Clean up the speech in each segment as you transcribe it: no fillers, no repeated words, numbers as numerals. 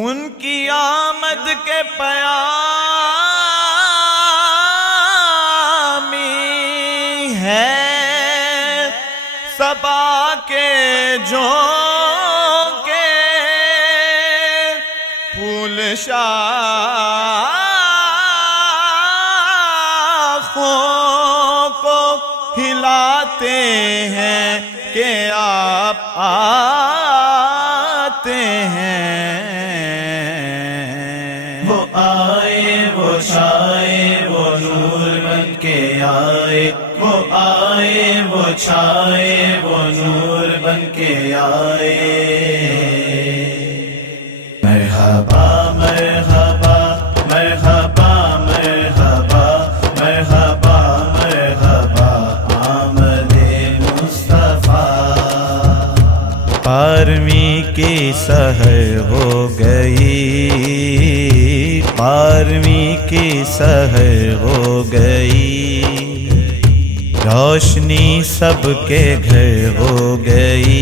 ان کی آمد کے پیامی ہے صبا کے جھونکے پھول شاخوں کو ہلاتے ہیں کہ آپ آتے ہیں۔ وہ آئے وہ چھائے وہ نور بن کے آئے، وہ آئے وہ چھائے وہ نور بن کے آئے۔ مرحبا مرحبا مرحبا مرحبا مرحبا مرحبا آمد مصطفیٰ۔ بارہویں کی سحر ہو گئی، بارہویں کی سحر ہو گئی، روشنی سب کے گھر ہو گئی،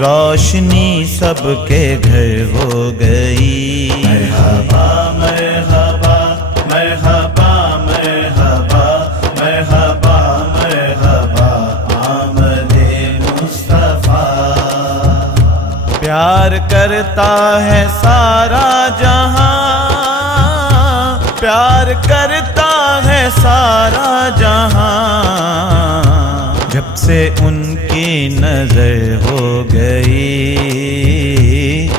روشنی سب کے گھر ہو گئی۔ مرحبا مرحبا مرحبا مرحبا مرحبا مرحبا آمد مصطفیٰ۔ پیار کرتا ہے سارا جہاں، پیار کرتا ہے سارا جہاں، جب سے ان کی نظر ہو گئی،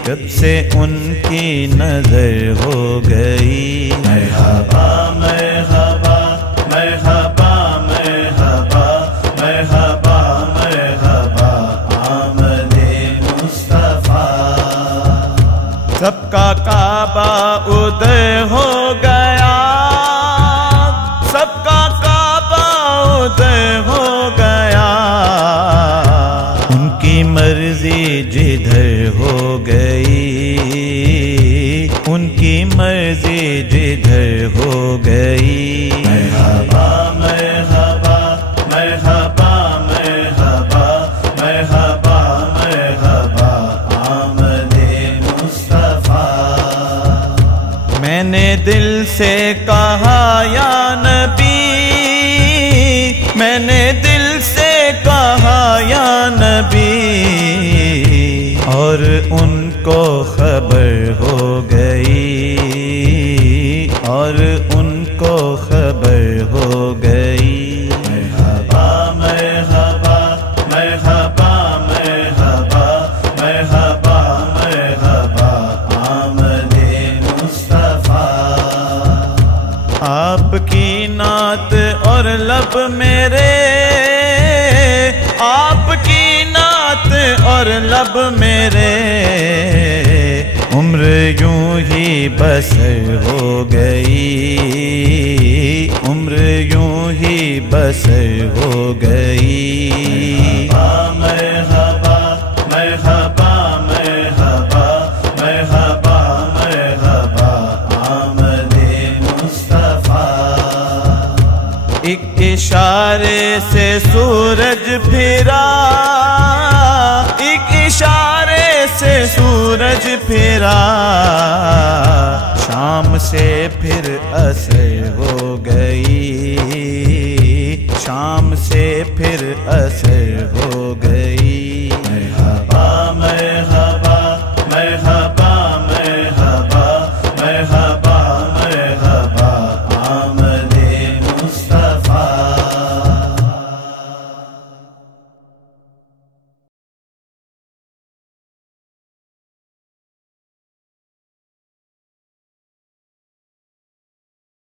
جب سے ان کی نظر ہو گئی۔ مرحبا مرحبا مرحبا مرحبا مرحبا مرحبا آمد مصطفیٰ۔ سب کا کعبہ ادھر ہو گیا، سب کا کعبہ ادھر ہو گیا، ان کی مرضی جدھر ہو گئی، ان کی مرضی جدھر ہو گئی۔ مرحبا مرحبا مرحبا مرحبا مرحبا مرحبا آمد مصطفیٰ۔ میں نے دل سے کہا یا نبی، میں نے دل سے کہا یا نبی، اور ان کو خبر ہو گئی، اور ان کو خبر ہو گئی۔ مرحبا مرحبا مرحبا مرحبا مرحبا مرحبا آمد مصطفیٰ۔ آپ کی نعت اور لب میرے، آپ کی نعت اور لب میرے، عمر یوں ہی بسر ہو گئی، عمر یوں ہی بسر ہو گئی۔ مرحبا مرحبا مرحبا مرحبا مرحبا آمد مصطفیٰ۔ ایک اشارے سے سورج پھرا، ایک اشارے سے سورج پھرا، شام سے پھر عصر ہو گئی، شام سے پھر عصر ہو گئی۔